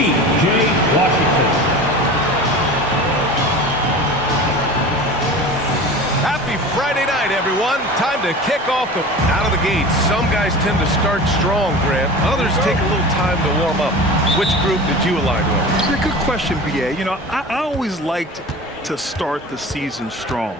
P.J. Washington. Happy Friday night, everyone. Time to kick off out of the gates. Some guys tend to start strong, Grant. Others take a little time to warm up. Which group did you align with? Yeah, good question, B.A. You know, I always liked to start the season strong.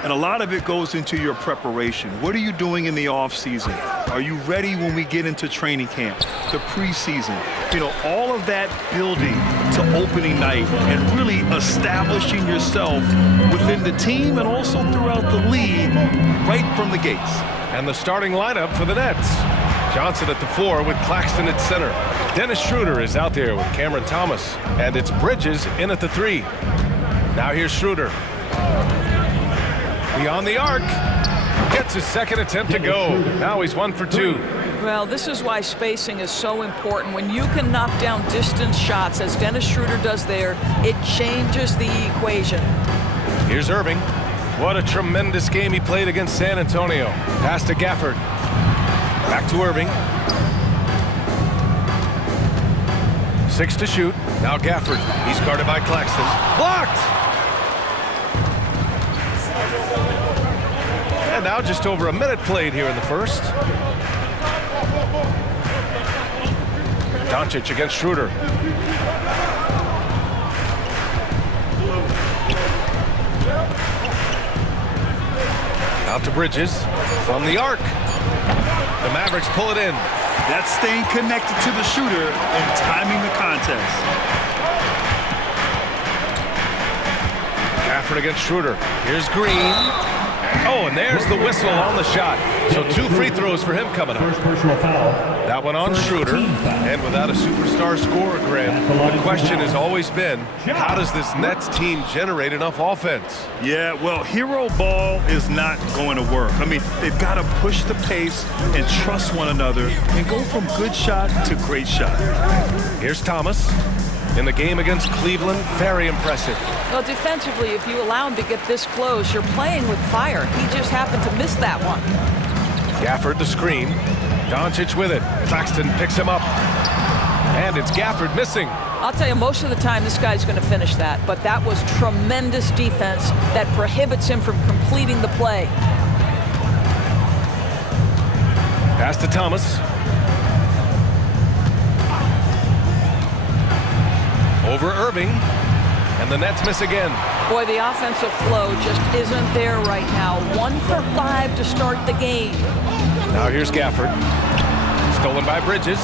And a lot of it goes into your preparation. What are you doing in the off season? Are you ready when we get into training camp, the preseason? You know, all of that building to opening night and really establishing yourself within the team and also throughout the league right from the gates. And the starting lineup for the Nets. Johnson at the 4 with Claxton at center. Dennis Schroeder is out there with Cameron Thomas. And it's Bridges in at the 3. Now here's Schroeder. Beyond the arc. Gets his second attempt to go. Now he's 1 for 2. Well, this is why spacing is so important. When you can knock down distance shots, as Dennis Schroeder does there, it changes the equation. Here's Irving. What a tremendous game he played against San Antonio. Pass to Gafford. Back to Irving. 6 to shoot. Now Gafford. He's guarded by Claxton. Blocked! And now just over a minute played here in the first. Doncic against Schroeder. Out to Bridges from the arc. The Mavericks pull it in. That's staying connected to the shooter and timing the contest. Gafford against Schroeder. Here's Green. Oh, and there's the whistle on the shot. So 2 free throws for him coming up. First personal foul. That one on Schroeder. And without a superstar scorer, Grant, the question has always been, how does this Nets team generate enough offense? Yeah, well, hero ball is not going to work. I mean, they've got to push the pace and trust one another and go from good shot to great shot. Here's Thomas. In the game against Cleveland, very impressive. Well, defensively, if you allow him to get this close, you're playing with fire. He just happened to miss that one. Gafford the screen. Doncic with it. Claxton picks him up. And it's Gafford missing. I'll tell you, most of the time this guy's going to finish that, but that was tremendous defense that prohibits him from completing the play. Pass to Thomas. Over Irving. And the Nets miss again. Boy, the offensive flow just isn't there right now. 1 for 5 to start the game. Now here's Gafford. Stolen by Bridges.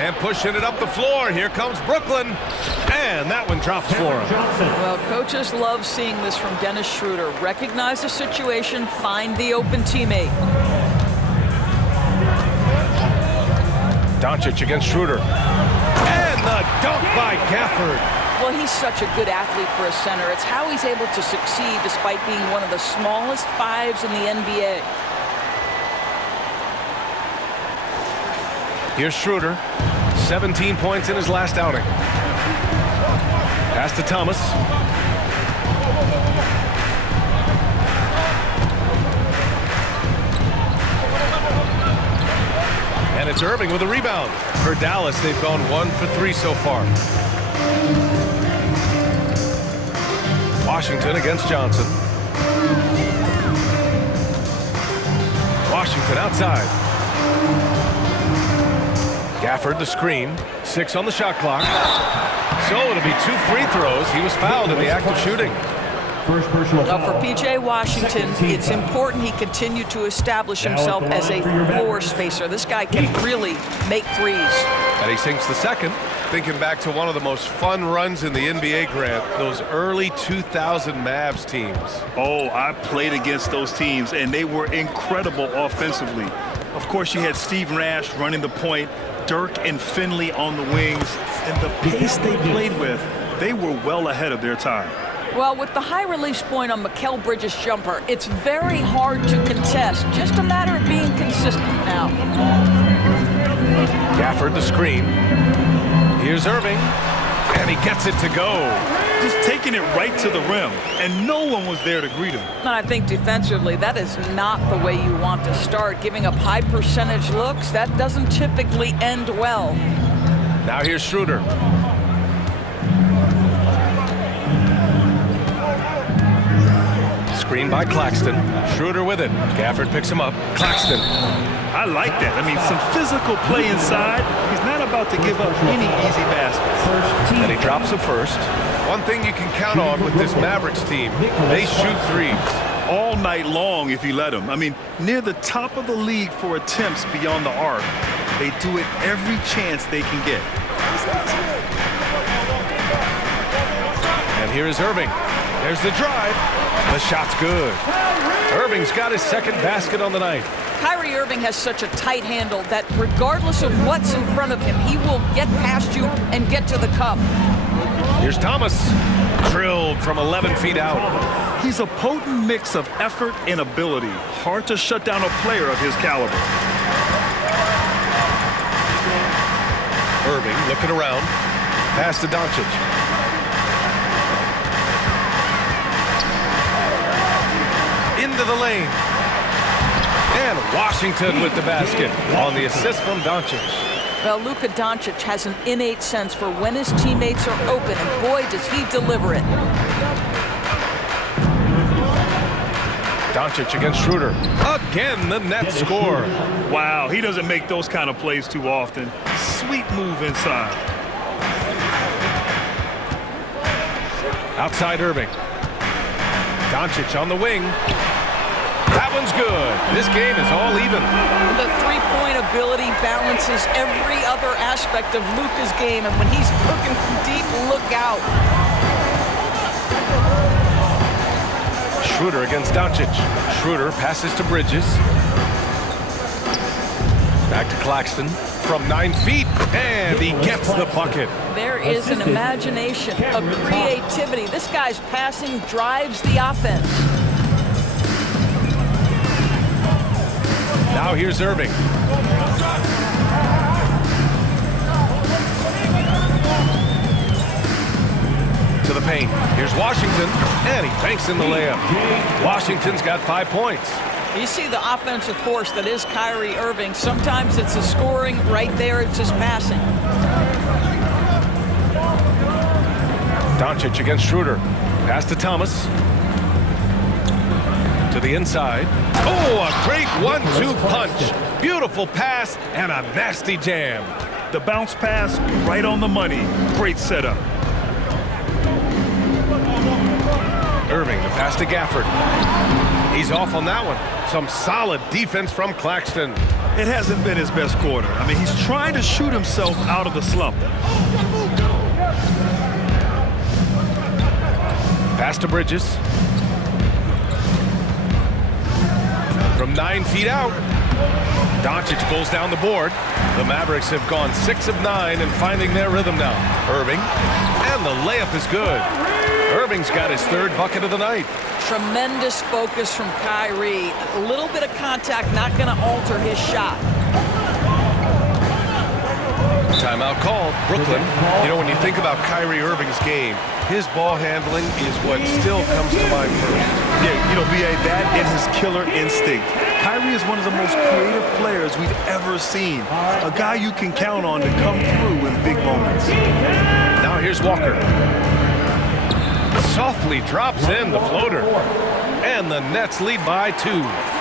And pushing it up the floor. Here comes Brooklyn. And that one drops for him. Well, coaches love seeing this from Dennis Schroeder. Recognize the situation, find the open teammate. Doncic against Schroeder. And the dunk by Gafford. Well, he's such a good athlete for a center. It's how he's able to succeed despite being one of the smallest 5s in the NBA. Here's Schroeder. 17 points in his last outing. Pass to Thomas. And it's Irving with a rebound. For Dallas, they've gone 1 for 3 so far. Washington against Johnson. Washington outside. Gafford the screen. 6 on the shot clock. So it'll be 2 free throws. He was fouled in the act of shooting. First personal foul. Now for P.J. Washington, it's important he continue to establish himself as a floor spacer. This guy can really make threes. And he sinks the second. Thinking back to one of the most fun runs in the NBA, Grant, those early 2000 Mavs teams. Oh, I played against those teams, and they were incredible offensively. Of course, you had Steve Nash running the point, Dirk and Finley on the wings, and the pace they played with, they were well ahead of their time. Well, with the high release point on Mikal Bridges' jumper, it's very hard to contest. Just a matter of being consistent now. Gafford the screen. Here's Irving. And he gets it to go. Just taking it right to the rim, and no one was there to greet him. And I think defensively, that is not the way you want to start. Giving up high percentage looks, that doesn't typically end well. Now here's Schroeder. Screen by Claxton. Schroeder with it. Gafford picks him up. Claxton. I like that. I mean, some physical play inside. He's not about to give up any easy baskets. And he drops the first. One thing you can count on with this Mavericks team, they shoot threes. All night long if you let them. I mean, near the top of the league for attempts beyond the arc. They do it every chance they can get. And here is Irving. There's the drive. The shot's good. Irving's got his second basket on the night. Kyrie Irving has such a tight handle that regardless of what's in front of him, he will get past you and get to the cup. Here's Thomas. Drilled from 11 feet out. He's a potent mix of effort and ability. Hard to shut down a player of his caliber. Irving looking around. Pass to Doncic. Into the lane. And Washington with the basket on the assist from Doncic. Well, Luka Doncic has an innate sense for when his teammates are open, and boy, does he deliver it. Doncic against Schroeder. Again, the net score. Wow, he doesn't make those kind of plays too often. Sweet move inside. Outside Irving. Doncic on the wing. That one's good. This game is all even. The three-point ability balances every other aspect of Luka's game, and when he's cooking from deep, look out. Schroeder against Doncic. Schroeder passes to Bridges. Back to Claxton from 9 feet, and he gets the bucket. There is an imagination, a creativity. This guy's passing drives the offense. Now here's Irving. To the paint. Here's Washington, and he banks in the layup. Washington's got 5 points. You see the offensive force that is Kyrie Irving. Sometimes it's the scoring, right there it's just passing. Doncic against Schroeder. Pass to Thomas. To the inside. Oh, a great 1-2 punch. Beautiful pass and a nasty jam. The bounce pass right on the money. Great setup. Irving, the pass to Gafford. He's off on that one. Some solid defense from Claxton. It hasn't been his best quarter. I mean, he's trying to shoot himself out of the slump. Pass to Bridges. From 9 feet out. Doncic pulls down the board. The Mavericks have gone 6 of 9 and finding their rhythm now. Irving, and the layup is good. Irving's got his third bucket of the night. Tremendous focus from Kyrie. A little bit of contact not going to alter his shot. Timeout called. Brooklyn. You know, when you think about Kyrie Irving's game, his ball handling is what still comes to mind first. Yeah, you know, B.A., that and his killer instinct. Kyrie is one of the most creative players we've ever seen. A guy you can count on to come through in big moments. Now here's Walker. Softly drops in the floater. And the Nets lead by 2.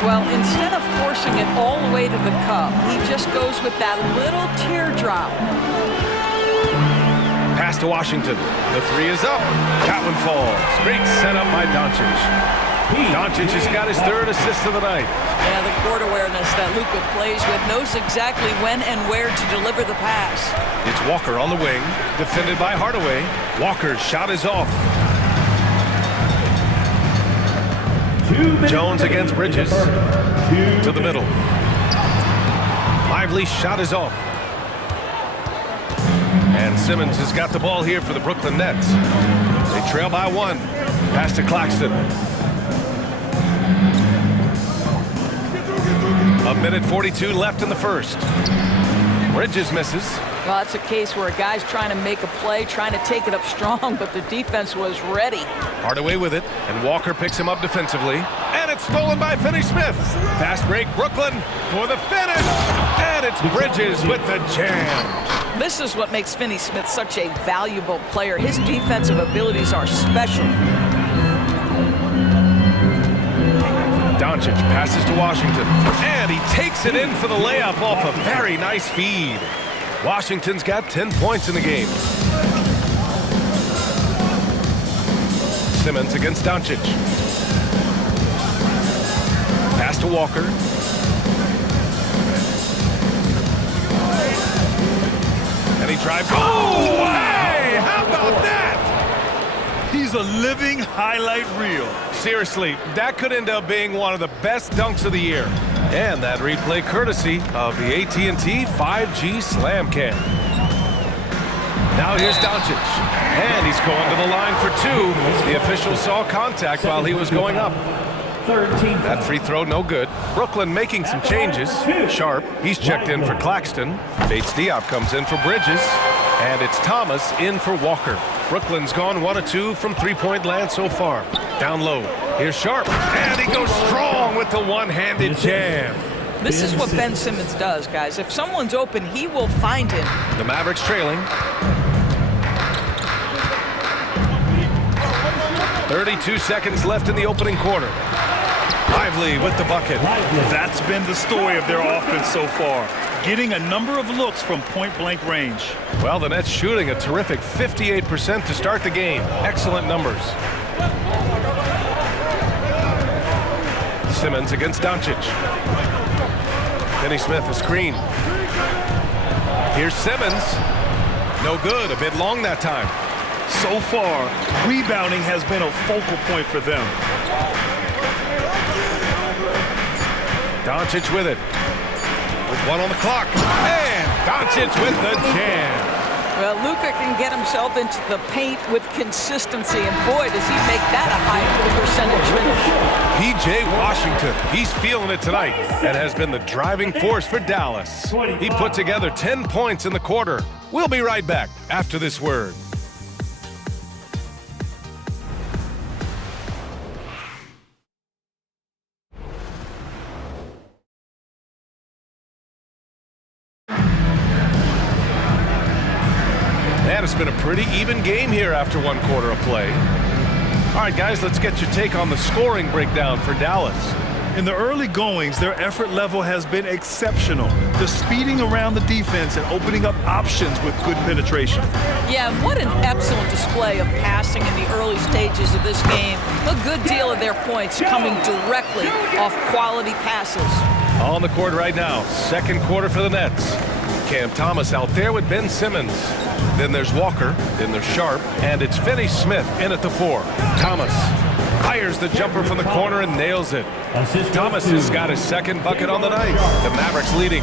Well, instead of forcing it all the way to the cup, he just goes with that little teardrop. Pass to Washington. The 3 is up. That one falls. Great setup by Doncic. Doncic has got his third assist of the night. Yeah, the court awareness that Luka plays with, knows exactly when and where to deliver the pass. It's Walker on the wing, defended by Hardaway. Walker's shot is off. Jones against Bridges. To the middle. Lively's shot is off. And Simmons has got the ball here for the Brooklyn Nets. They trail by 1. Pass to Claxton. A minute 42 left in the first. Bridges misses. Well, that's a case where a guy's trying to make a play, trying to take it up strong, but the defense was ready. Hardaway with it, and Walker picks him up defensively. And it's stolen by Finney-Smith. Fast break, Brooklyn for the finish. And it's Bridges with the jam. This is what makes Finney-Smith such a valuable player. His defensive abilities are special. Doncic passes to Washington, and he takes it in for the layup off a very nice feed. Washington's got 10 points in the game. Simmons against Doncic. Pass to Walker. And he drives. Oh, hey! How about that? He's a living highlight reel. Seriously, that could end up being one of the best dunks of the year. And that replay courtesy of the AT&T 5G Slam Cam. Now here's Doncic. And he's going to the line for two. The official saw contact while he was going up. That free throw no good. Brooklyn making some changes. Sharp, he's checked in for Claxton. Bates Diop comes in for Bridges. And it's Thomas in for Walker. Brooklyn's gone 1 of 2 from three-point land so far. Down low, here's Sharp. And he goes strong with the one-handed jam. This is what Ben Simmons does, guys. If someone's open, he will find him. The Mavericks trailing. 32 seconds left in the opening quarter. Lively with the bucket. That's been the story of their offense so far. Getting a number of looks from point-blank range. Well, the Nets shooting a terrific 58% to start the game. Excellent numbers. Simmons against Doncic. Finney-Smith a screen. Here's Simmons. No good, a bit long that time. So far, rebounding has been a focal point for them. Doncic with it. With 1 on the clock. And Doncic with the jam. Well, Luka can get himself into the paint with consistency, and boy, does he make that a high percentage finish. P.J. Washington, he's feeling it tonight and has been the driving force for Dallas. He put together 10 points in the quarter. We'll be right back after this word. And it's been a pretty even game here after 1 quarter of play. All right, guys, let's get your take on the scoring breakdown for Dallas. In the early goings, their effort level has been exceptional. The speeding around the defense and opening up options with good penetration. Yeah, what an excellent display of passing in the early stages of this game. A good deal of their points coming directly off quality passes. On the court right now, second quarter for the Nets. Cam Thomas out there with Ben Simmons. Then there's Walker, then there's Sharp, and it's Finney-Smith in at the 4. Thomas fires the jumper from the corner and nails it. Thomas has got his second bucket on the night. The Mavericks leading.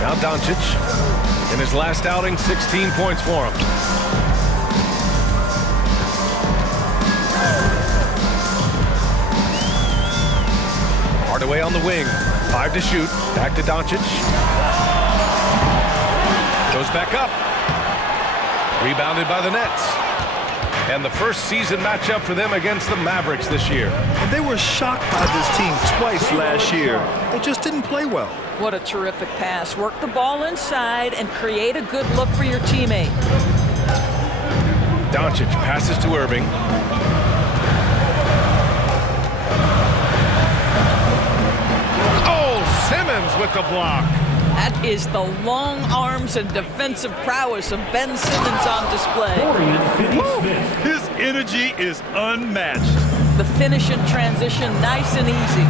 Now Doncic, in his last outing, 16 points for him. Hardaway on the wing. 5 to shoot. Back to Doncic. Goes back up. Rebounded by the Nets. And the first season matchup for them against the Mavericks this year. And they were shocked by this team twice last year. They just didn't play well. What a terrific pass. Work the ball inside and create a good look for your teammate. Doncic passes to Irving. Simmons with the block. That is the long arms and defensive prowess of Ben Simmons on display. His energy is unmatched. The finish in transition, nice and easy.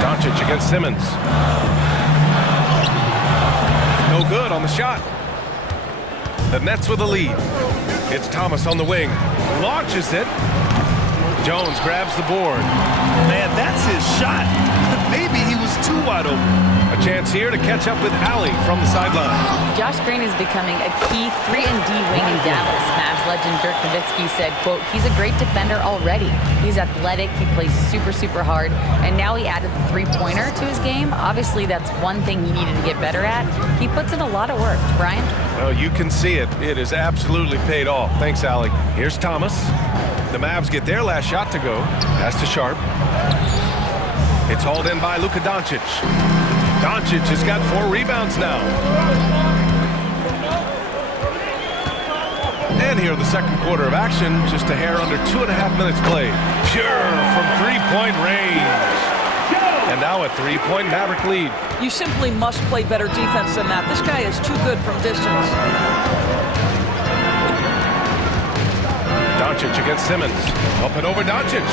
Doncic against Simmons. No good on the shot. The Nets with the lead. It's Thomas on the wing. Launches it. Jones grabs the board. Man, that's his shot. Maybe he was too wide open. A chance here to catch up with Allie from the sideline. Josh Green is becoming a key 3-and-D wing in Dallas. Mavs legend Dirk Nowitzki said, quote, "He's a great defender already. He's athletic, he plays super, super hard, and now he added the three-pointer to his game. Obviously, that's one thing he needed to get better at. He puts in a lot of work." Brian? Well, you can see it. It is absolutely paid off. Thanks, Allie. Here's Thomas. The Mavs get their last shot to go. Pass to Sharp. It's hauled in by Luka Doncic. Doncic has got 4 rebounds now. And here in the second quarter of action, just a hair under 2.5 minutes played. Pure from three-point range. And now a 3-point Maverick lead. You simply must play better defense than that. This guy is too good from distance. Doncic against Simmons. Up and over Doncic.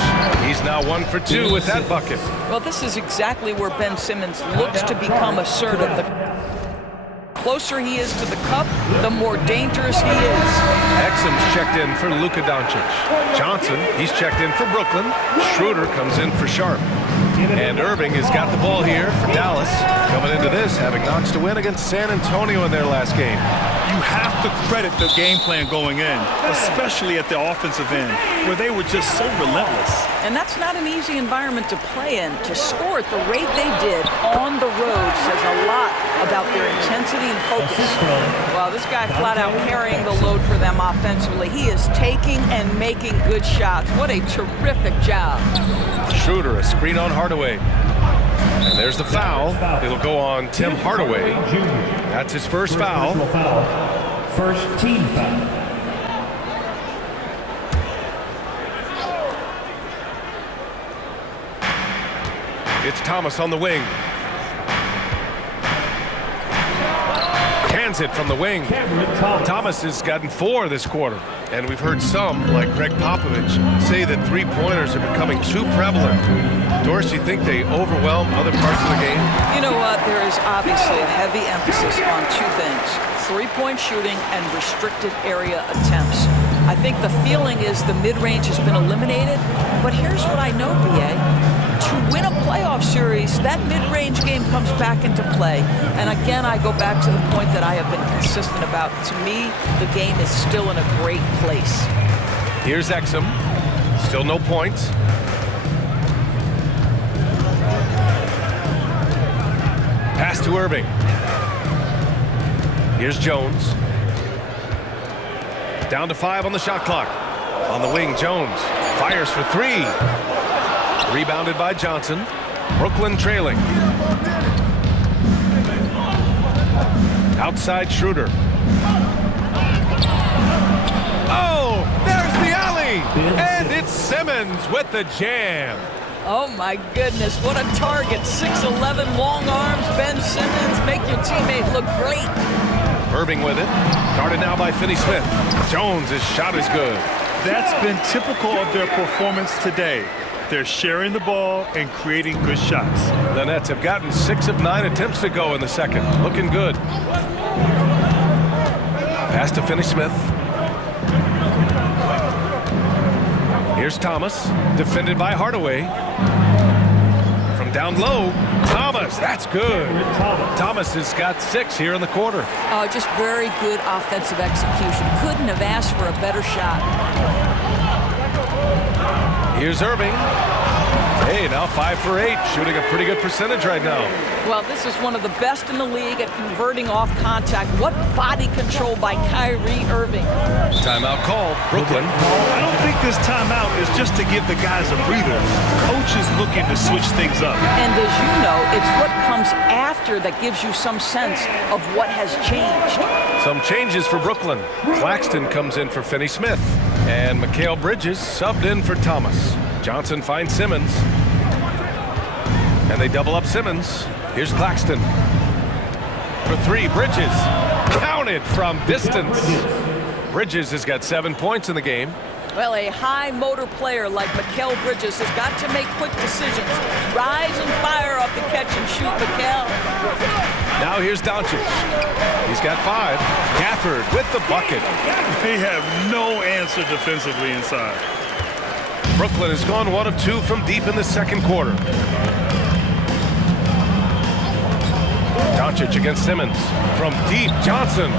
He's now 1 for 2 with that bucket. Well, this is exactly where Ben Simmons looks to become assertive. The closer he is to the cup, the more dangerous he is. Exum's checked in for Luka Doncic. Johnson, he's checked in for Brooklyn. Schroeder comes in for Sharp. And Irving has got the ball here for Dallas. Coming into this, having notched a win against San Antonio in their last game. You have to credit the game plan going in, especially at the offensive end, where they were just so relentless. And that's not an easy environment to play in. To score at the rate they did on the road says a lot about their intensity and focus. Well, this guy flat out carrying the load for them offensively. He is taking and making good shots. What a terrific job. Schroeder, a screen on Hardaway. And there's the foul. It'll go on Tim Hardaway. That's his first foul. First team foul. It's Thomas on the wing. Cans it from the wing. Thomas has gotten 4 this quarter. And we've heard some, like Greg Popovich, say that three-pointers are becoming too prevalent. Doris, you think they overwhelm other parts of the game? You know what? There is obviously a heavy emphasis on 2 things. Three-point shooting and restricted area attempts. I think the feeling is the mid-range has been eliminated. But here's what I know, B.A. To win a playoff series, that mid-range game comes back into play. And again, I go back to the point that I have been consistent about. To me, the game is still in a great place. Here's Exum. Still no points. Pass to Irving. Here's Jones. Down to 5 on the shot clock. On the wing, Jones fires for 3. Rebounded by Johnson. Brooklyn trailing. Outside Schroeder. Oh, there's the alley. And it's Simmons with the jam. Oh my goodness, what a target. 6'11", long arms, Ben Simmons, make your teammate look great. Irving with it. Guarded now by Finney-Smith. Jones' shot is good. That's been typical of their performance today. They're sharing the ball and creating good shots. The Nets have gotten 6 of 9 attempts to go in the second. Looking good. Pass to Finney-Smith. Here's Thomas, defended by Hardaway. From down low, Thomas, that's good. Thomas has got 6 here in the quarter. Just very good offensive execution. Couldn't have asked for a better shot. Here's Irving. Hey, now 5 for 8, shooting a pretty good percentage right now. Well, this is one of the best in the league at converting off contact. What body control by Kyrie Irving. Timeout call, Brooklyn. I don't think this timeout is just to give the guys a breather. Coach is looking to switch things up. And as you know, it's what comes after that gives you some sense of what has changed. Some changes for Brooklyn. Claxton comes in for Finney-Smith. And Mikal Bridges subbed in for Thomas. Johnson finds Simmons. And they double up Simmons. Here's Claxton. For 3, Bridges. Counted from distance. Bridges has got 7 points in the game. Well, a high motor player like Mikal Bridges has got to make quick decisions. Rise and fire off the catch and shoot, Mikal. Now here's Doncic. He's got 5. Gafford with the bucket. They have no answer defensively inside. Brooklyn has gone 1 of 2 from deep in the second quarter. Doncic against Simmons. From deep, Johnson.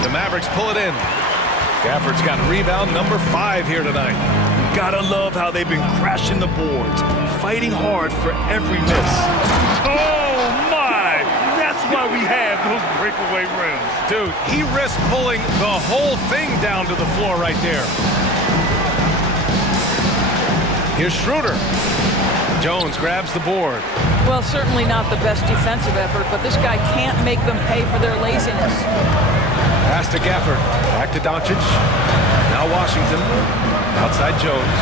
The Mavericks pull it in. Gafford's got rebound number 5 here tonight. Gotta love how they've been crashing the boards, fighting hard for every miss. Oh my! That's why we have those breakaway rims. Dude, he risked pulling the whole thing down to the floor right there. Here's Schroeder. Jones grabs the board. Well, certainly not the best defensive effort, but this guy can't make them pay for their laziness. Pass to Gafford. Back to Doncic. Now Washington. Outside Jones.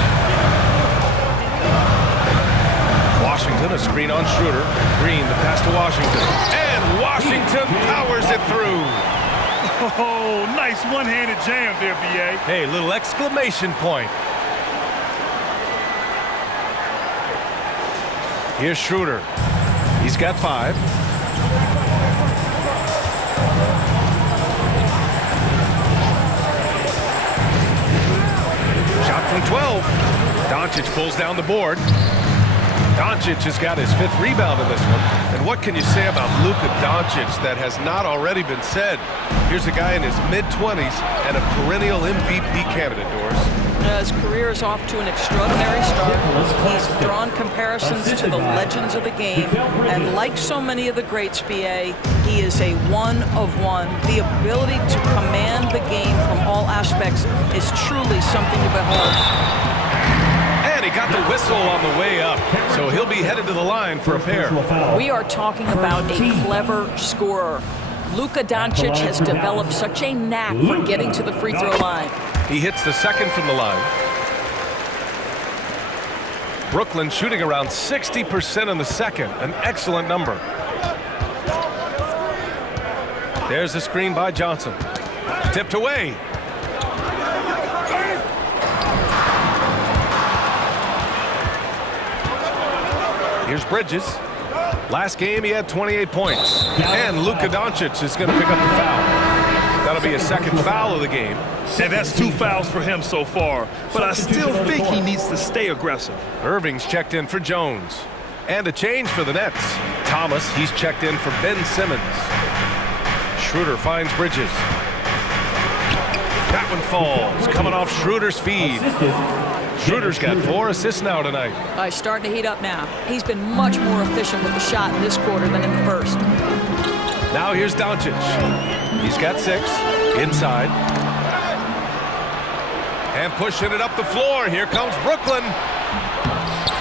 Washington, a screen on Schroeder. Green, the pass to Washington. And Washington powers it through. Oh, nice one-handed jam there, B.A. Hey, little exclamation point. Here's Schroeder. He's got 5. Shot from 12. Doncic pulls down the board. Doncic has got his 5th rebound in this one. And what can you say about Luka Doncic that has not already been said? Here's a guy in his mid-20s and a perennial MVP candidate, Doris. His career is off to an extraordinary start. He's drawn comparisons to the legends of the game, and like so many of the greats, BA, he is a one of one. The ability to command the game from all aspects is truly something to behold. And he got the whistle on the way up, so he'll be headed to the line for a pair. We are talking about a clever scorer. Luka Doncic has developed such a knack for getting to the free throw line. He hits the second from the line. Brooklyn shooting around 60% in the second, an excellent number. There's the screen by Johnson. Tipped away. Here's Bridges. Last game he had 28 points. And Luka Doncic is going to pick up the foul. That'll be a second foul of the game. And that's 2 fouls for him so far. But I still think he needs to stay aggressive. Irving's checked in for Jones. And a change for the Nets. Thomas, he's checked in for Ben Simmons. Schroeder finds Bridges. That one falls, coming off Schroeder's feed. Schroeder's got 4 assists now tonight. He's starting to heat up now. He's been much more efficient with the shot in this quarter than in the first. Now here's Doncic. He's got 6 inside. And pushing it up the floor. Here comes Brooklyn.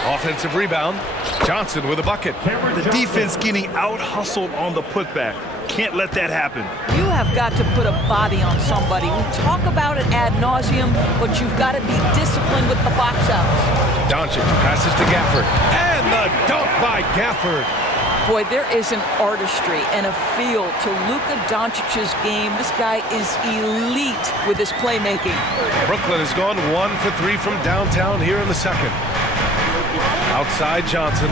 Offensive rebound. Johnson with a bucket. The defense getting out-hustled on the putback. Can't let that happen. You have got to put a body on somebody. We talk about it ad nauseum, but you've got to be disciplined with the box outs. Doncic passes to Gafford. And the dunk by Gafford. Boy, there is an artistry and a feel to Luka Doncic's game. This guy is elite with his playmaking. Brooklyn has gone 1 for 3 from downtown here in the second. Outside Johnson.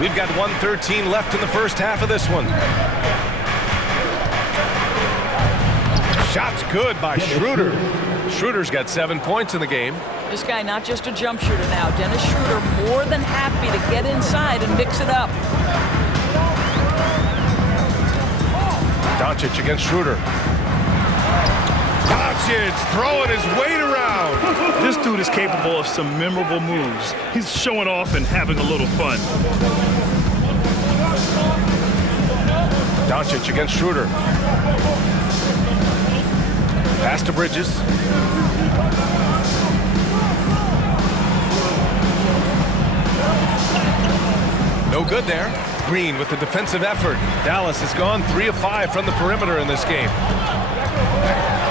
We've got 1:13 left in the first half of this one. Shot's good by Schroeder. Schroeder's got 7 points in the game. This guy not just a jump shooter now. Dennis Schroeder more than happy to get inside and mix it up. Doncic against Schroeder. Doncic throwing his weight around. This dude is capable of some memorable moves. He's showing off and having a little fun. Doncic against Schroeder. Pass to Bridges. No good there. Green with the defensive effort. Dallas has gone 3 of 5 from the perimeter in this game.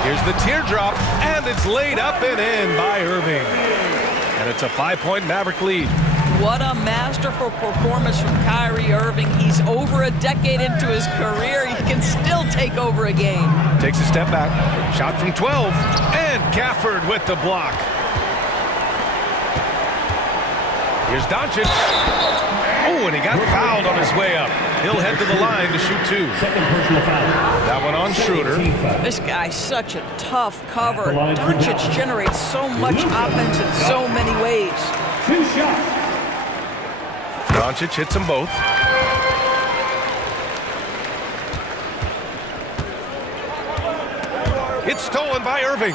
Here's the teardrop, and it's laid up and in by Irving. And it's a 5-point Maverick lead. What a masterful performance from Kyrie Irving. He's over a decade into his career. He can still take over a game. Takes a step back. Shot from 12. And Gafford with the block. Here's Doncic. Oh, and he got fouled on his way up. He'll head to the line to shoot 2. That one on Schroeder. This guy's such a tough cover. Doncic generates so much offense in so many ways. 2 shots. Doncic hits them both. It's stolen by Irving.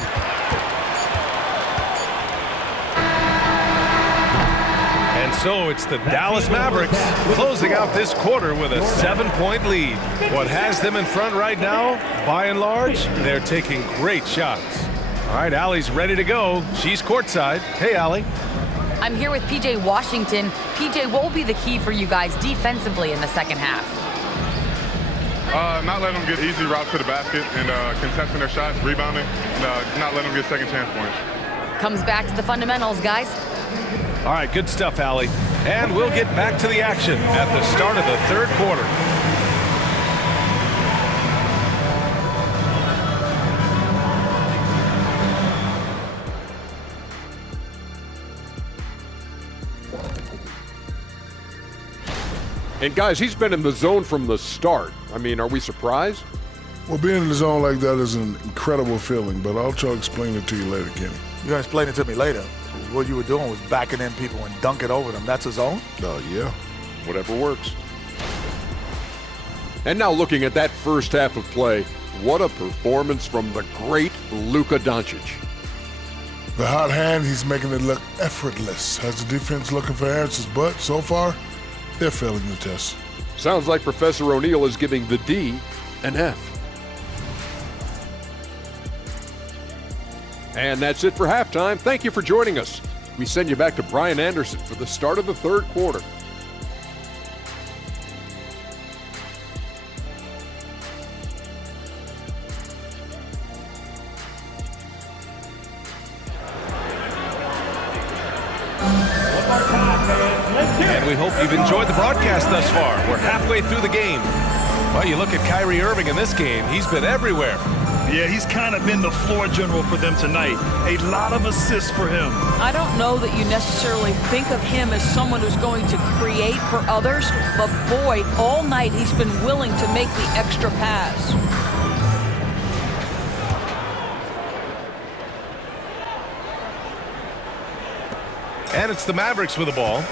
And so it's the Dallas Mavericks closing out this quarter with a 7-point lead. What has them in front right now, by and large, they're taking great shots. All right, Allie's ready to go. She's courtside. Hey, Allie. I'm here with PJ Washington. PJ, what will be the key for you guys defensively in the second half? Not letting them get easy routes to the basket and contesting their shots, rebounding, and not letting them get second chance points. Comes back to the fundamentals, guys. All right, good stuff, Allie. And we'll get back to the action at the start of the third quarter. And guys, he's been in the zone from the start. I mean, are we surprised? Well, being in the zone like that is an incredible feeling, but I'll try to explain it to you later, Kenny. You're going to explain it to me later. What you were doing was backing in people and dunking over them. That's a zone? Yeah. Whatever works. And now looking at that first half of play, what a performance from the great Luka Doncic. The hot hand, he's making it look effortless. Has the defense looking for answers, but so far, they're failing the test. Sounds like Professor O'Neal is giving the D an F. And that's it for halftime. Thank you for joining us. We send you back to Brian Anderson for the start of the third quarter. And we hope you've enjoyed the broadcast thus far. We're halfway through the game. Well, you look at Kyrie Irving in this game, he's been everywhere. Yeah, he's kind of been the floor general for them tonight. A lot of assists for him. I don't know that you necessarily think of him as someone who's going to create for others, but boy, all night he's been willing to make the extra pass. And it's the Mavericks with the ball.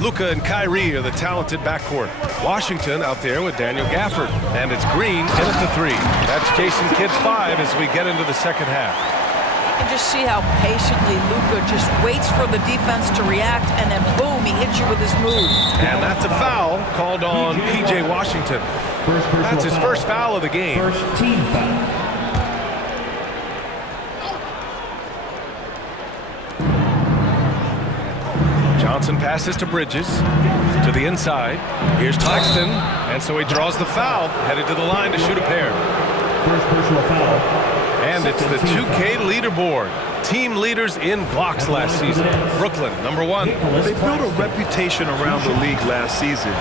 Luka and Kyrie are the talented backcourt. Washington out there with Daniel Gafford. And it's Green in at the three. That's Jason Kidd's 5 as we get into the second half. You can just see how patiently Luka just waits for the defense to react, and then boom, he hits you with his move. And that's a foul called on P.J. Washington. That's his first foul of the game. First team foul. Johnson passes to Bridges, to the inside. Here's Claxton, and so he draws the foul, headed to the line to shoot a pair. First personal foul. And it's the 2K leaderboard. Team leaders in blocks last season. Brooklyn, number 1. They built a reputation around the league last season.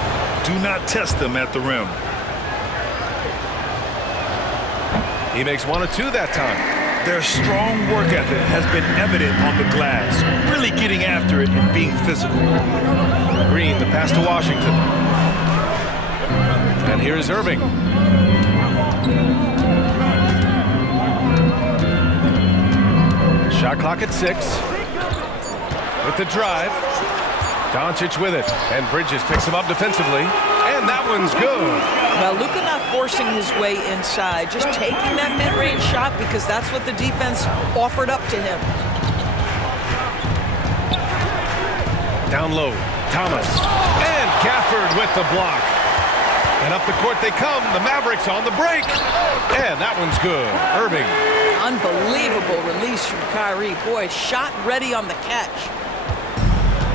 Do not test them at the rim. He makes 1 or 2 that time. Their strong work ethic has been evident on the glass, really getting after it and being physical. Green, the pass to Washington. And here is Irving. Shot clock at 6. With the drive. Doncic with it. And Bridges picks him up defensively. And that one's good. Well, Luka not forcing his way inside, just taking that mid-range shot because that's what the defense offered up to him. Down low, Thomas. And Gafford with the block. And up the court they come. The Mavericks on the break. And that one's good. Irving. Unbelievable release from Kyrie. Boy, shot ready on the catch.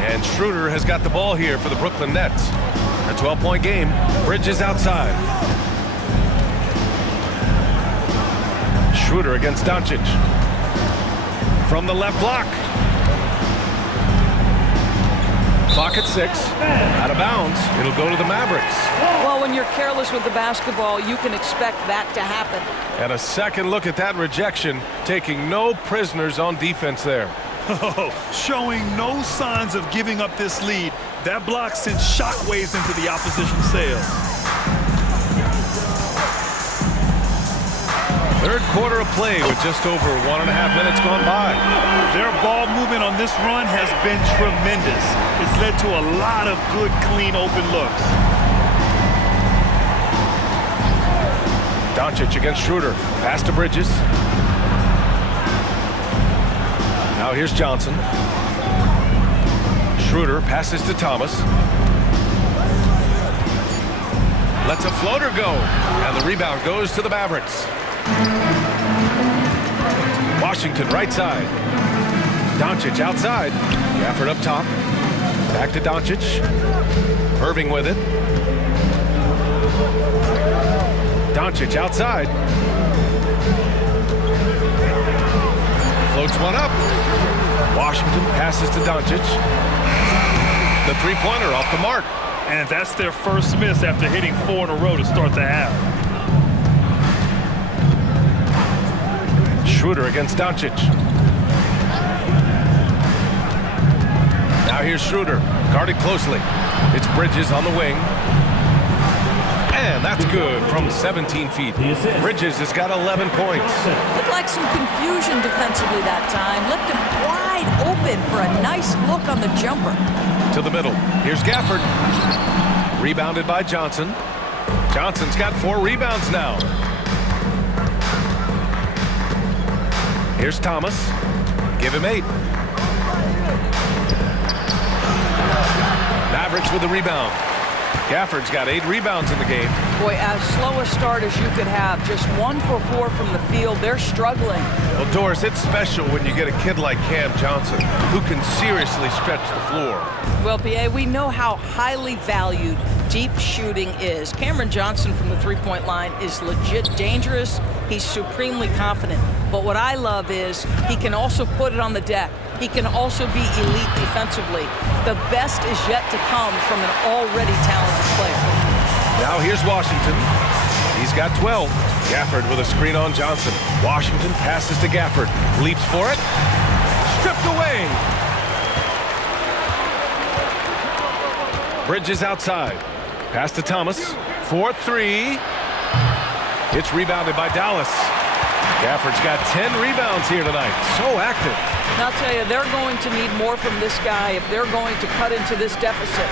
And Schroeder has got the ball here for the Brooklyn Nets. A 12-point game. Bridges outside. Schroeder against Doncic. From the left block. Clock at 6. Out of bounds. It'll go to the Mavericks. Well, when you're careless with the basketball, you can expect that to happen. And a second look at that rejection, taking no prisoners on defense there. Showing no signs of giving up this lead. That block sends shockwaves into the opposition sails. Third quarter of play with just over 1.5 minutes gone by. Their ball movement on this run has been tremendous. It's led to a lot of good, clean, open looks. Doncic against Schroeder. Pass to Bridges. Now here's Johnson. Schroeder passes to Thomas. Lets a floater go. And the rebound goes to the Mavericks. Washington right side. Doncic outside. Gafford up top. Back to Doncic. Irving with it. Doncic outside. Floats one up. Washington passes to Doncic. The three-pointer off the mark. And that's their first miss after hitting 4 in a row to start the half. Schroeder against Doncic. Now here's Schroeder, guarded closely. It's Bridges on the wing. And that's good from 17 feet. Bridges has got 11 points. Looked like some confusion defensively that time. Left him wide open for a nice look on the jumper. To the middle. Here's Gafford. Rebounded by Johnson. Johnson's got 4 rebounds now. Here's Thomas. Give him 8. Mavericks with the rebound. Gafford's got 8 rebounds in the game. Boy, as slow a start as you could have. Just 1 for 4 from the field. They're struggling. Well, Doris, it's special when you get a kid like Cam Johnson who can seriously stretch the floor. Well, P.A., we know how highly valued deep shooting is. Cameron Johnson from the three-point line is legit dangerous. He's supremely confident. But what I love is he can also put it on the deck. He can also be elite defensively. The best is yet to come from an already talented player. Now here's Washington. He's got 12. Gafford with a screen on Johnson. Washington passes to Gafford. Leaps for it. Stripped away. Bridges outside. Pass to Thomas. 4-3. It's rebounded by Dallas. Gafford's got 10 rebounds here tonight. So active. And I'll tell you, they're going to need more from this guy if they're going to cut into this deficit.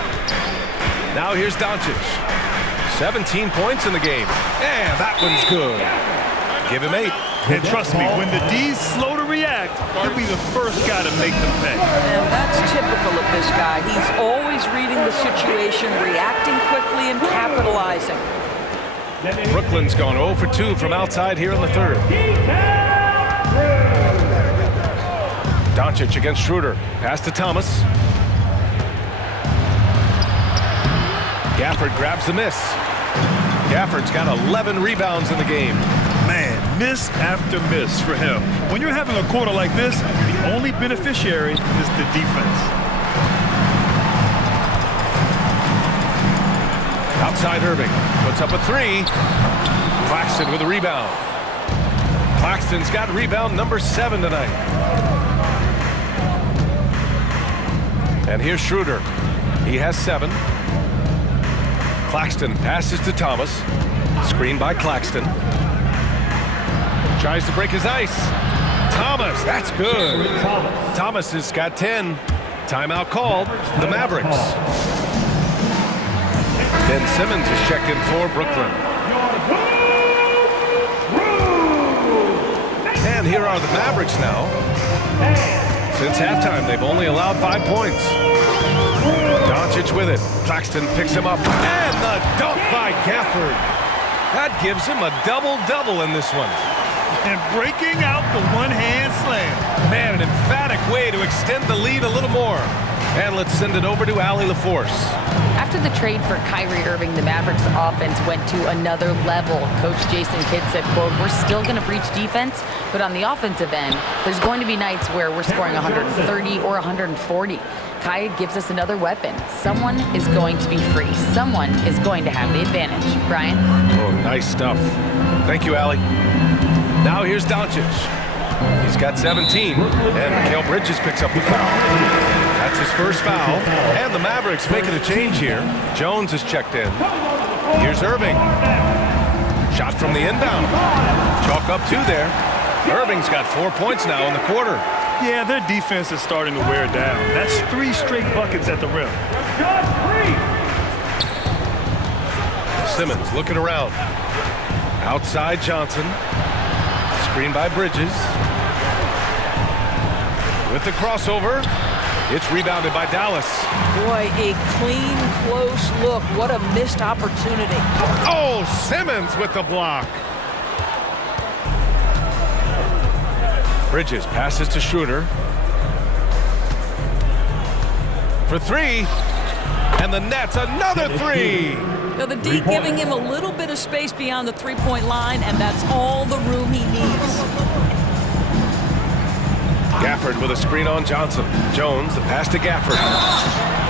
Now here's Doncic. 17 points in the game. And that one's good. Give him 8. And trust me, when the D's slow to react, he'll be the first guy to make them pay. And that's typical of this guy. He's always reading the situation, reacting quickly, and capitalizing. Brooklyn's gone 0 for 2 from outside here in the third. Doncic against Schroeder. Pass to Thomas. Gafford grabs the miss. Gafford's got 11 rebounds in the game. Man, miss after miss for him. When you're having a quarter like this, the only beneficiary is the defense. Outside Irving. Puts up a 3. Claxton with a rebound. Claxton's got rebound number 7 tonight. And here's Schroeder. He has 7. Claxton passes to Thomas. Screen by Claxton. Tries to break his ice. Thomas, that's good. Thomas has got 10. Timeout called. The Mavericks. Ben Simmons is checked in for Brooklyn. And here are the Mavericks now. Since halftime, they've only allowed 5 points. Doncic with it. Claxton picks him up. And the dunk by Gafford. That gives him a double-double in this one. And breaking out the one-hand slam. Man, an emphatic way to extend the lead a little more. And let's send it over to Allie LaForce. After the trade for Kyrie Irving, the Mavericks offense went to another level. Coach Jason Kidd said, quote, "We're still going to breach defense, but on the offensive end, there's going to be nights where we're scoring 130 or 140. Kai gives us another weapon. Someone is going to be free. Someone is going to have the advantage." Brian? Oh, nice stuff. Thank you, Allie. Now here's Doncic. He's got 17, and Mikal Bridges picks up the foul. That's his first foul, and the Mavericks making a change here. Jones is checked in. Here's Irving. Shot from the inbound. Chalk up 2 there. Irving's got 4 points now in the quarter. Yeah, their defense is starting to wear down. That's 3 straight buckets at the rim. Simmons looking around. Outside Johnson. Screen by Bridges. With the crossover. It's rebounded by Dallas. Boy, a clean, close look. What a missed opportunity. Oh, Simmons with the block. Bridges passes to Schroeder. For 3. And the Nets, another 3. Now the D giving him a little bit of space beyond the three-point line, and that's all the room he needs. Gafford with a screen on Johnson. Jones, the pass to Gafford.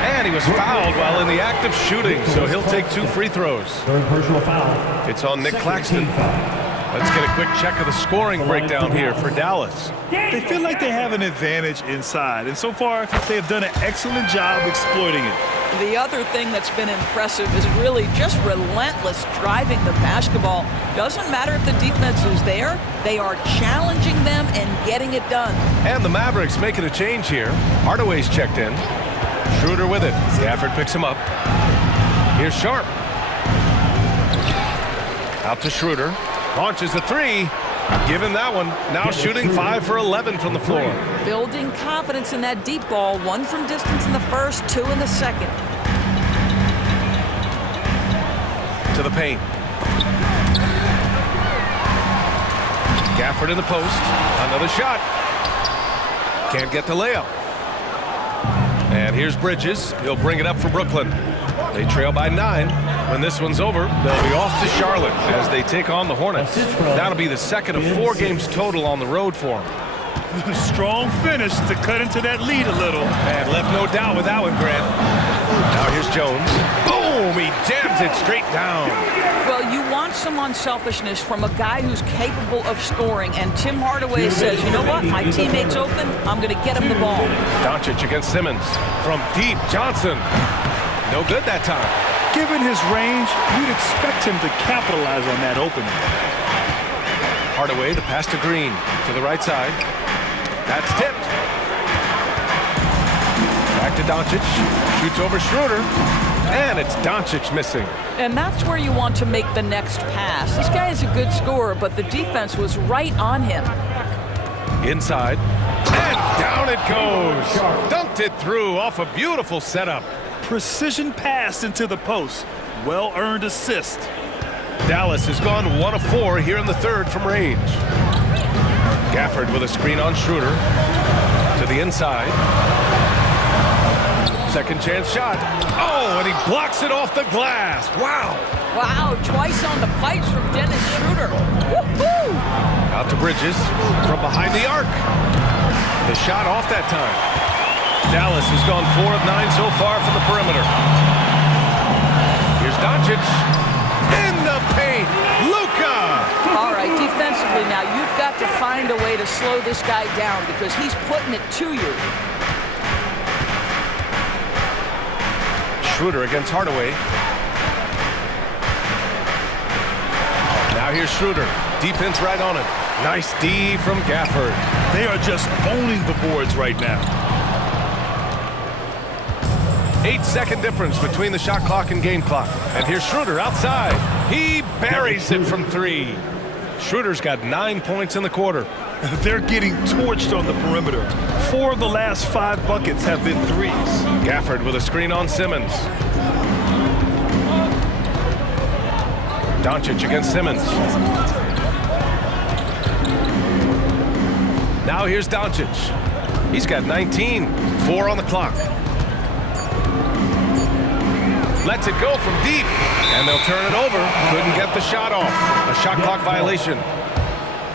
And he was fouled while in the act of shooting, so he'll take 2 free throws. Third personal foul. It's on Nick Second Claxton. team foul. Let's get a quick check of the scoring breakdown here for Dallas. They feel like they have an advantage inside, and so far they have done an excellent job exploiting it. The other thing that's been impressive is really just relentless driving the basketball. Doesn't matter if the defense is there, they are challenging them and getting it done. And the Mavericks making a change here. Hardaway's checked in. Schroeder with it. Gafford picks him up. Here's Sharp. Out to Schroeder. Launches a 3. Given that one. Now shooting 5 for 11 from the floor. Building confidence in that deep ball. 1 from distance in the first, 2 in the second. To the paint. Gafford in the post. Another shot. Can't get the layup. And here's Bridges. He'll bring it up for Brooklyn. They trail by 9. When this one's over, they'll be off to Charlotte as they take on the Hornets. That'll be the second of 4 games total on the road for them. Strong finish to cut into that lead a little. And left no doubt with that one, Grant. Now here's Jones. Boom! He jams it straight down. Well, you want some unselfishness from a guy who's capable of scoring, and Tim Hardaway says, you know what, my teammate's open, I'm going to get him the ball. Doncic against Simmons. From deep, Johnson. No good that time. Given his range, you'd expect him to capitalize on that opening. Hardaway, the pass to Green. To the right side. That's tipped. Back to Doncic. Shoots over Schroeder. And it's Doncic missing. And that's where you want to make the next pass. This guy is a good scorer, but the defense was right on him. Inside. And down it goes. Dunked it through off a beautiful setup. Precision pass into the post. Well-earned assist. Dallas has gone 1 of 4 here in the third from range. Gafford with a screen on Schroeder. To the inside. Second chance shot. Oh, and he blocks it off the glass. Wow. Wow, twice on the pipes from Dennis Schroeder. Woo-hoo! Out to Bridges from behind the arc. The shot off that time. Dallas has gone 4 of 9 so far from the perimeter. Here's Doncic. In the paint. Luka! All right, defensively now, you've got to find a way to slow this guy down because he's putting it to you. Schroeder against Hardaway. Now here's Schroeder. Defense right on him. Nice D from Gafford. They are just owning the boards right now. 8-second difference between the shot clock and game clock. And here's Schroeder outside. He buries it from 3. Schroeder's got 9 points in the quarter. They're getting torched on the perimeter. 4 of the last 5 buckets have been 3s. Gafford with a screen on Simmons. Doncic against Simmons. Now here's Doncic. He's got 19. 4 on the clock. Lets it go from deep, and they'll turn it over. Couldn't get the shot off. A shot clock violation.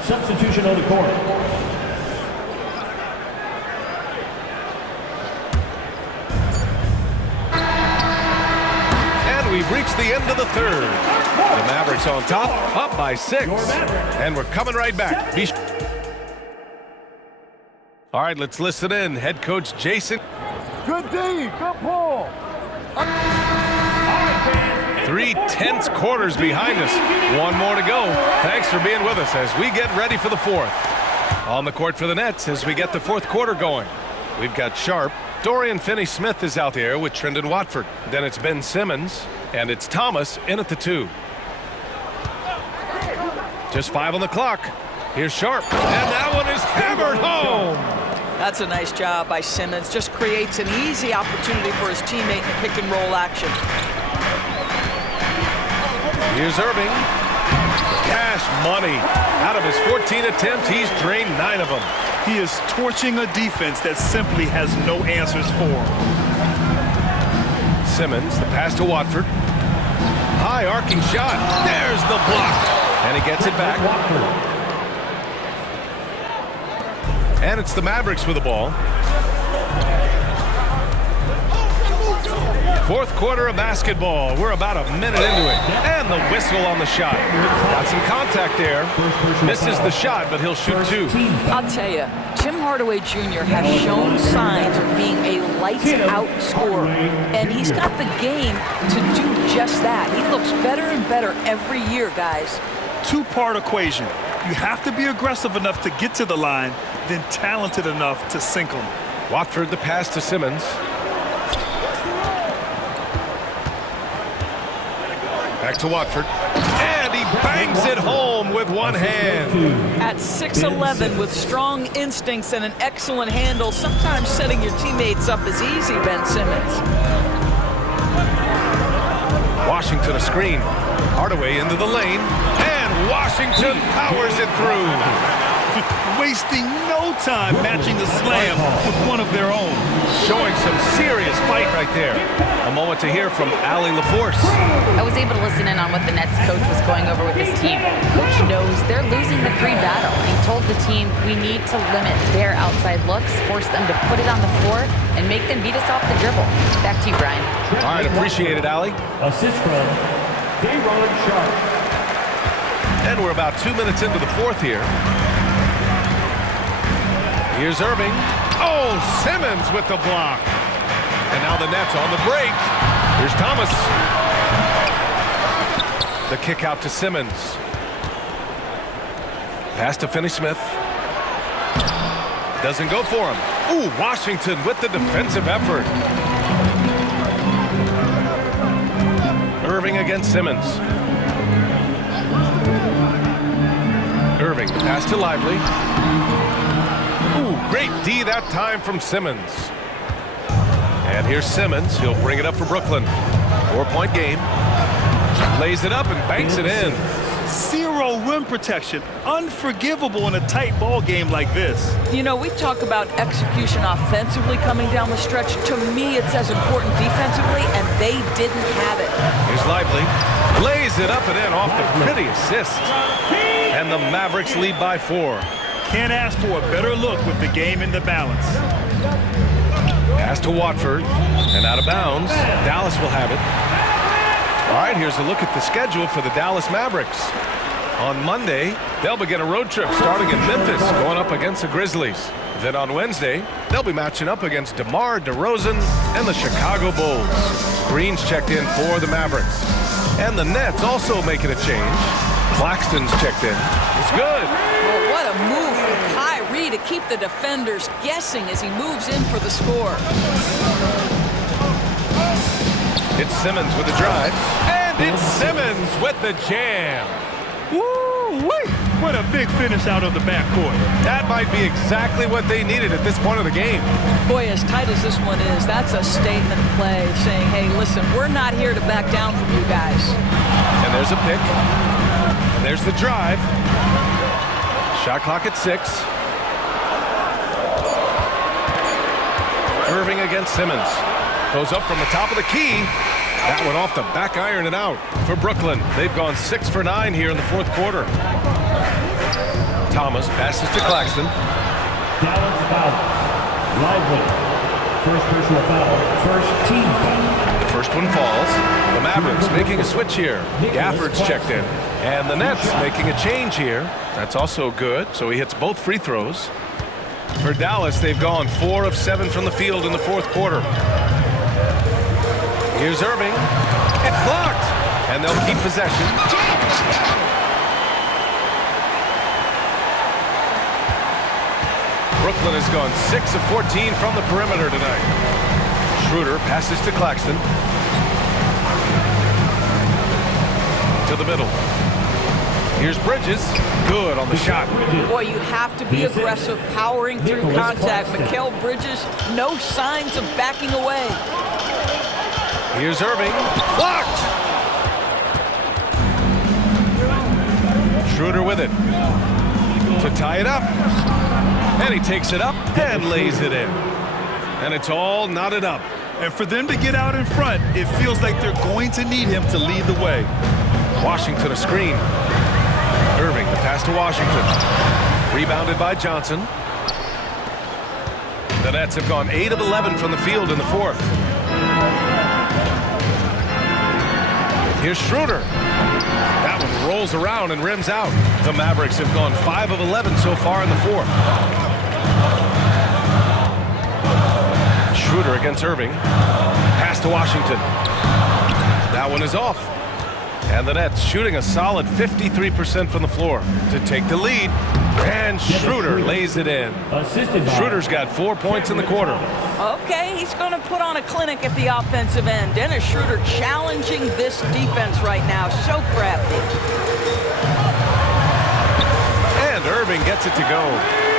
Substitution on the court. And we've reached the end of the third. The Mavericks on top, up by 6. And we're coming right back. All right, let's listen in. Head coach Jason. Good D. Good pull. 3 tense quarters behind us. One more to go. Thanks for being with us as we get ready for the fourth. On the court for the Nets as we get the fourth quarter going. We've got Sharp. Dorian Finney-Smith is out there with Trendon Watford. Then it's Ben Simmons, and it's Thomas in at the 2. Just 5 on the clock. Here's Sharp, and that one is hammered home. That's a nice job by Simmons. Just creates an easy opportunity for his teammate in pick-and-roll action. Here's Irving. Cash money. Out of his 14 attempts, he's drained 9 of them. He is torching a defense that simply has no answers for him. Simmons, the pass to Watford. High arcing shot. There's the block. And he gets it back. And it's the Mavericks with the ball. Fourth quarter of basketball. We're about a minute into it. And the whistle on the shot. Got some contact there. Misses the shot, but he'll shoot 2. I'll tell you, Tim Hardaway Jr. has shown signs of being a lights-out scorer. And he's got the game to do just that. He looks better and better every year, guys. Two-part equation. You have to be aggressive enough to get to the line, then talented enough to sink them. Watford the pass to Simmons. Back to Watford. And he bangs it home with one hand. At 6'11", with strong instincts and an excellent handle, sometimes setting your teammates up is easy, Ben Simmons. Washington a screen. Hardaway into the lane. And Washington powers it through. Wasting no time matching the slam with one of their own. Showing some serious fight right there. A moment to hear from Allie LaForce. I was able to listen in on what the Nets coach was going over with his team. Coach knows they're losing the 3 battle. He told the team, we need to limit their outside looks, force them to put it on the floor, and make them beat us off the dribble. Back to you, Brian. All right, appreciate it, Allie. Assist from Day'Ron Sharp. And we're about 2 minutes into the fourth here. Here's Irving. Oh, Simmons with the block. And now the Nets on the break. Here's Thomas. The kick out to Simmons. Pass to Finney-Smith. Doesn't go for him. Ooh, Washington with the defensive effort. Irving against Simmons. Irving, pass to Lively. Ooh, great D that time from Simmons. And here's Simmons. He'll bring it up for Brooklyn. 4-point game. Lays it up and banks it in. 0 rim protection. Unforgivable in a tight ball game like this. You know, we talk about execution offensively coming down the stretch. To me, it's as important defensively, and they didn't have it. Here's Lively. Lays it up and in off the pretty assist. And the Mavericks lead by 4. Can't ask for a better look with the game in the balance. Pass to Watford. And out of bounds. Dallas will have it. All right, here's a look at the schedule for the Dallas Mavericks. On Monday, they'll begin a road trip starting in Memphis, going up against the Grizzlies. Then on Wednesday, they'll be matching up against DeMar DeRozan and the Chicago Bulls. Green's checked in for the Mavericks. And the Nets also making a change. Claxton's checked in. It's good. Well, what a move from Kyrie to keep the defenders guessing as he moves in for the score. It's Simmons with the drive. And it's Simmons with the jam. Woo-wee! What a big finish out of the backcourt. That might be exactly what they needed at this point of the game. Boy, as tight as this one is, that's a statement play saying, hey, listen, we're not here to back down from you guys. And there's a pick. And there's the drive. Shot clock at 6. Irving against Simmons. Goes up from the top of the key. That one off the back iron and out for Brooklyn. They've gone 6 for 9 here in the fourth quarter. Thomas passes to Claxton. Dallas foul. Lively. First personal foul. First team foul. The first one falls. The Mavericks making a switch here. Gafford's checked in. And the Nets making a change here. That's also good. So he hits both free throws. For Dallas, they've gone 4 of 7 from the field in the fourth quarter. Here's Irving. It's blocked. And they'll keep possession. Brooklyn has gone 6 of 14 from the perimeter tonight. Schroeder passes to Claxton. To the middle. Here's Bridges. Good on the shot. Boy, you have to be aggressive, powering through contact. Mikal Bridges, no signs of backing away. Here's Irving. Blocked! Schroeder with it. To tie it up. And he takes it up and lays it in. And it's all knotted up. And for them to get out in front, it feels like they're going to need him to lead the way. Washington a screen. Irving, the pass to Washington. Rebounded by Johnson. The Nets have gone 8 of 11 from the field in the fourth. Here's Schroeder. That one rolls around and rims out. The Mavericks have gone 5 of 11 so far in the fourth. Schroeder against Irving. Pass to Washington. That one is off. And the Nets shooting a solid 53% from the floor to take the lead. And Schroeder lays it in. Schroeder's got 4 points in the quarter. Okay, he's going to put on a clinic at the offensive end. Dennis Schroeder challenging this defense right now. So crafty. And Irving gets it to go.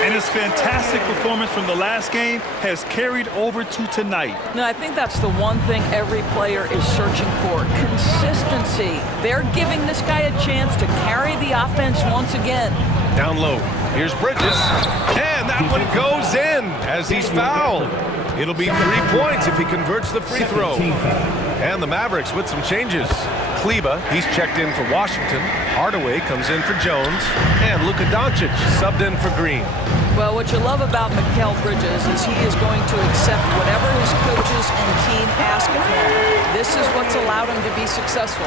And his fantastic performance from the last game has carried over to tonight. No, I think that's the one thing every player is searching for. Consistency. They're giving this guy a chance to carry the offense once again. Down low. Here's Bridges. And that one goes in as he's fouled. It'll be 3 points if he converts the free throw. And the Mavericks with some changes. Kleba, he's checked in for Washington. Hardaway comes in for Jones. And Luka Doncic subbed in for Green. Well, what you love about Mikal Bridges is he is going to accept whatever his coaches and team ask of him. This is what's allowed him to be successful.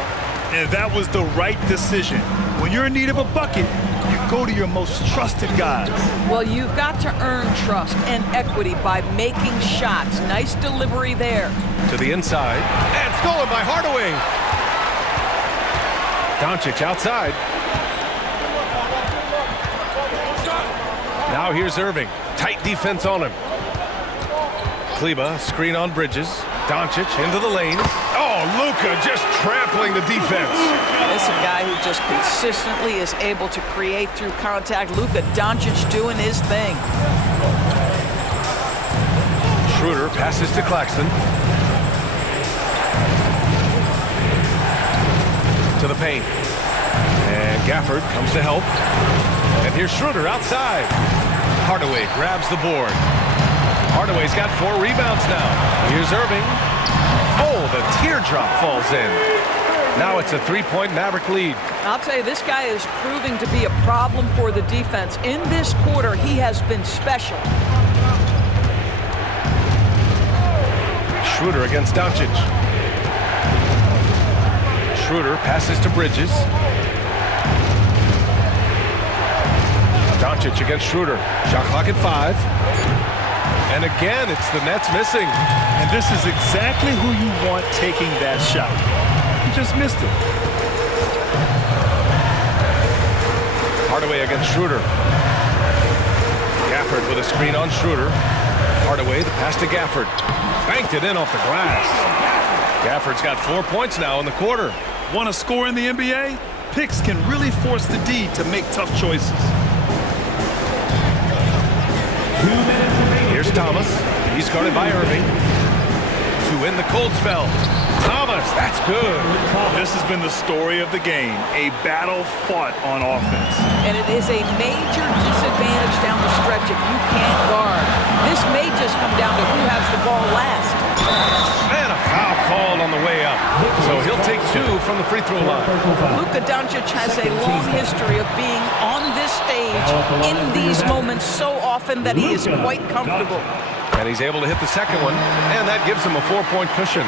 And that was the right decision. When you're in need of a bucket, you go to your most trusted guys. Well, you've got to earn trust and equity by making shots. Nice delivery there. To the inside. And stolen by Hardaway. Doncic outside. Now here's Irving. Tight defense on him. Kleba, screen on Bridges. Doncic into the lane. Oh, Luka just trampling the defense. This is a guy who just consistently is able to create through contact. Luka Doncic doing his thing. Schroeder passes to Claxton. To the paint. And Gafford comes to help. And here's Schroeder outside. Hardaway grabs the board. Hardaway's got 4 rebounds now. Here's Irving. Oh, the teardrop falls in. Now it's a 3-point Maverick lead. I'll tell you, this guy is proving to be a problem for the defense. In this quarter, he has been special. Schroeder against Doncic. Schroeder passes to Bridges. Doncic against Schroeder. Shot clock at 5. And again, it's the Nets missing. And this is exactly who you want taking that shot. He just missed it. Hardaway against Schroeder. Gafford with a screen on Schroeder. Hardaway, the pass to Gafford. Banked it in off the glass. Gafford's got 4 points now in the quarter. Want to score in the NBA? Picks can really force the D to make tough choices. Here's Thomas. He's guarded by Irving. To win the cold spell. Thomas, that's good. This has been the story of the game. A battle fought on offense. And it is a major disadvantage down the stretch if you can't guard. This may just come down to who has the ball last. And a foul called on the way up. So he'll take 2 from the free throw line. Luka Doncic has a long history of being on this stage in these moments so often that he is quite comfortable. And he's able to hit the second one, and that gives him a 4-point cushion.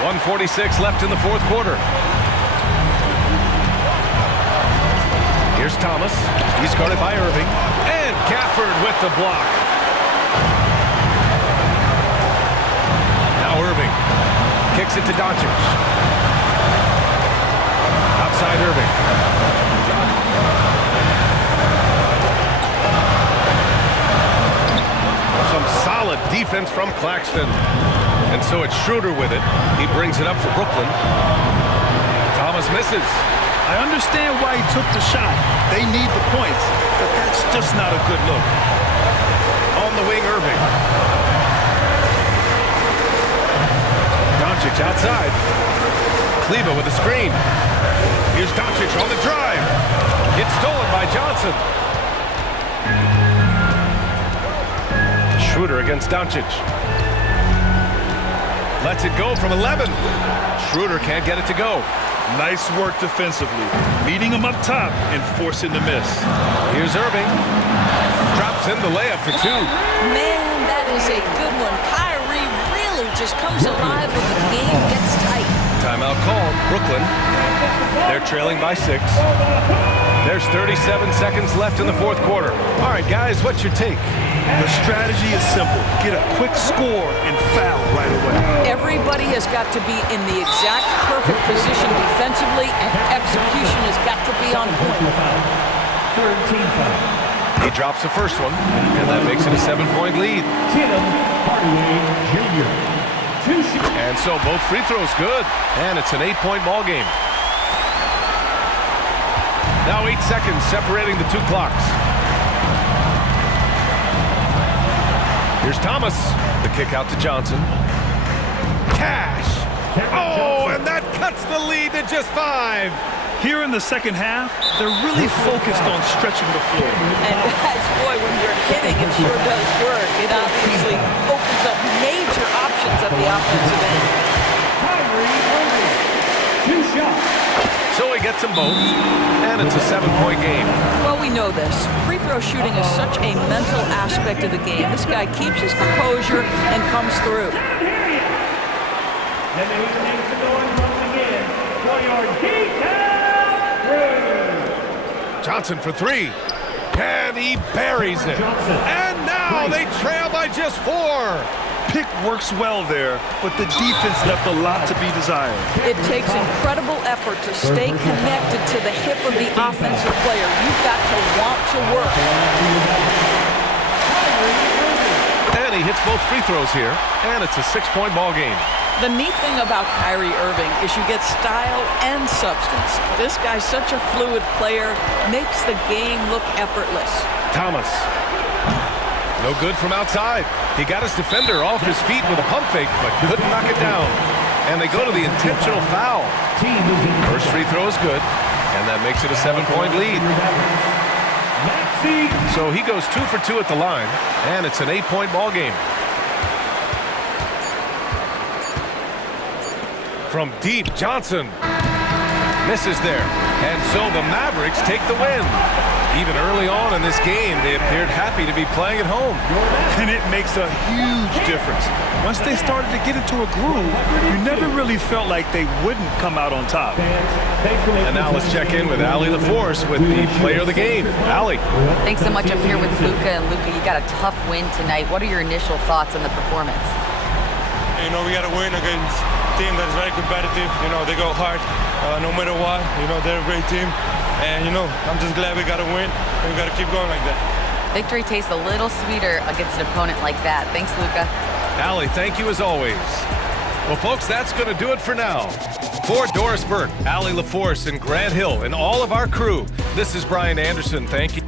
1:46 left in the fourth quarter. Here's Thomas. He's guarded by Irving. And Gafford with the block. Now Irving kicks it to Doncic. inside Irving. Some solid defense from Claxton. And so it's Schroeder with it. He brings it up for Brooklyn. Thomas misses. I understand why he took the shot. They need the points, but that's just not a good look. On the wing, Irving. Doncic outside. Kleber with a screen. Here's Doncic on the drive. It's stolen by Johnson. Schroeder against Doncic. Lets it go from 11. Schroeder can't get it to go. Nice work defensively. Meeting him up top and forcing the miss. Here's Irving. Drops in the layup for two. Man, that is a good one. Kyrie really just comes alive when the game gets tight. Timeout called. Brooklyn. They're trailing by 6. There's 37 seconds left in the fourth quarter. All right, guys, what's your take? The strategy is simple. Get a quick score and foul right away. Everybody has got to be in the exact perfect position defensively, and execution has got to be on point. Third team foul. He drops the first one, and that makes it a 7-point lead. Tim Hardaway Jr. And so both free throws good, and it's an 8-point ball game. Now 8 seconds separating the two clocks. Here's Thomas. The kick out to Johnson. Cash. Oh, and that cuts the lead to just 5. Here in the second half, they're really focused on stretching the floor. And guys, boy, when you're hitting, it sure does work. It obviously opens up major options at the offensive end. Kyrie Irving. 2 shots. So he gets them both, and it's a 7-point game. Well, we know this. Free throw shooting is such a mental aspect of the game. This guy keeps his composure and comes through. And the Heat makes the noise once again for your Heat crew. Johnson for 3, and he buries it. And now they trail by just 4. Pick works well there, but the defense left a lot to be desired. It takes incredible effort to stay connected to the hip of the offensive player. You've got to want to work. And he hits both free throws here, and it's a 6-point ball game. The neat thing about Kyrie Irving is you get style and substance. This guy's such a fluid player, makes the game look effortless. Thomas. No good from outside. He got his defender off his feet with a pump fake, but couldn't knock it down. And they go to the intentional foul. First free throw is good, and that makes it a 7-point lead. So he goes 2 for 2 at the line, and it's an 8-point ball game. From deep, Johnson misses there. And so the Mavericks take the win. Even early on in this game, they appeared happy to be playing at home. And it makes a huge difference. Once they started to get into a groove, you never really felt like they wouldn't come out on top. And now let's check in with Allie LaForce with the player of the game. Allie. Thanks so much. I'm here with Luka. And Luka, you got a tough win tonight. What are your initial thoughts on the performance? You know, we got to win against a team that is very competitive. You know, they go hard no matter what. You know, they're a great team. And, you know, I'm just glad we got to win, and we got to keep going like that. Victory tastes a little sweeter against an opponent like that. Thanks, Luka. Allie, thank you as always. Well, folks, that's going to do it for now. For Doris Burke, Allie LaForce, and Grant Hill, and all of our crew, this is Brian Anderson. Thank you.